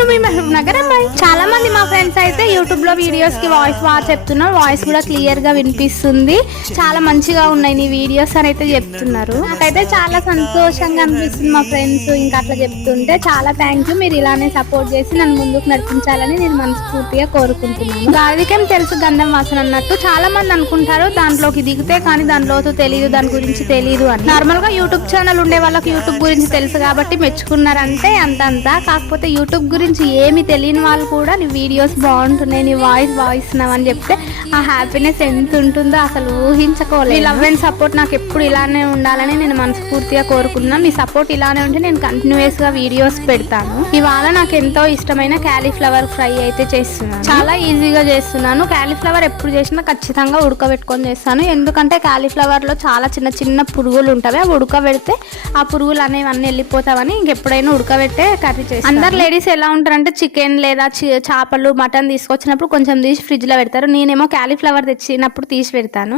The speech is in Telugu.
నేను మీ మహబూబ్ నగర్ అమ్మాయి. చాలా మంది మా ఫ్రెండ్స్ అయితే యూట్యూబ్ లో వీడియోస్ కి వాయిస్ బాగా చెప్తున్నారు, వాయిస్ కూడా క్లియర్ గా వినిపిస్తుంది, చాలా మంచిగా ఉన్నాయి నీ వీడియోస్ అని అయితే చెప్తున్నారు. నాకైతే చాలా సంతోషంగా అనిపిస్తుంది మా ఫ్రెండ్స్ ఇంకా అట్లా చెప్తుంటే. చాలా థ్యాంక్ యూ, మీరు ఇలానే సపోర్ట్ చేసి నన్ను ముందుకు నడిపించాలని నేను మనస్ఫూర్తిగా కోరుకుంటున్నాను. గాలికేం తెలుసు గంధం వాసన అన్నట్టు చాలా మంది అనుకుంటారు దాంట్లోకి దిగితే కానీ దానిలో తెలియదు, దాని గురించి తెలియదు అని. నార్మల్ గా యూట్యూబ్ ఛానల్ ఉండే వాళ్ళకి యూట్యూబ్ గురించి తెలుసు కాబట్టి మెచ్చుకున్నారంటే అంతంతా. కాకపోతే యూట్యూబ్ గురించి ఏమి తెలియని వాళ్ళు కూడా నీ వీడియోస్ బాగుంటున్నాయి, నీ వాయిస్ బాగున్నావు అని చెప్తే ఆ హ్యాపీనెస్ ఎంత ఉంటుందో అసలు ఊహించుకోలేదు. మీ లవ్ అండ్ సపోర్ట్ నాకు ఎప్పుడు ఇలానే ఉండాలని నేను మనస్ఫూర్తిగా కోరుకున్నాను. మీ సపోర్ట్ ఇలానే ఉంటే నేను కంటిన్యూస్ గా వీడియోస్ పెడతాను. ఇవాళ నాకు ఎంతో ఇష్టమైన క్యాలీఫ్లవర్ ఫ్రై అయితే చేస్తున్నాను. చాలా ఈజీగా చేస్తున్నాను. క్యాలీఫ్లవర్ ఎప్పుడు చేసినా ఖచ్చితంగా ఉడకబెట్టుకొని చేస్తాను. ఎందుకంటే క్యాలీఫ్లవర్ లో చాలా చిన్న చిన్న పురుగులు ఉంటాయి, అవి ఉడకబెడితే ఆ పురుగులు అనేవి అన్ని వెళ్ళిపోతావని ఇంకెప్పుడైనా ఉడకబెట్టే కర్రీ చేస్తాను. అందరు లేడీస్ ఎలా ఉంటారంటే చికెన్ లేదా చేపలు మటన్ తీసుకొచ్చినప్పుడు కొంచెం తీసి ఫ్రిడ్జ్ లో పెడతారు. నేనేమో క్యాలీఫ్లవర్ తెచ్చినప్పుడు తీసి పెడతాను.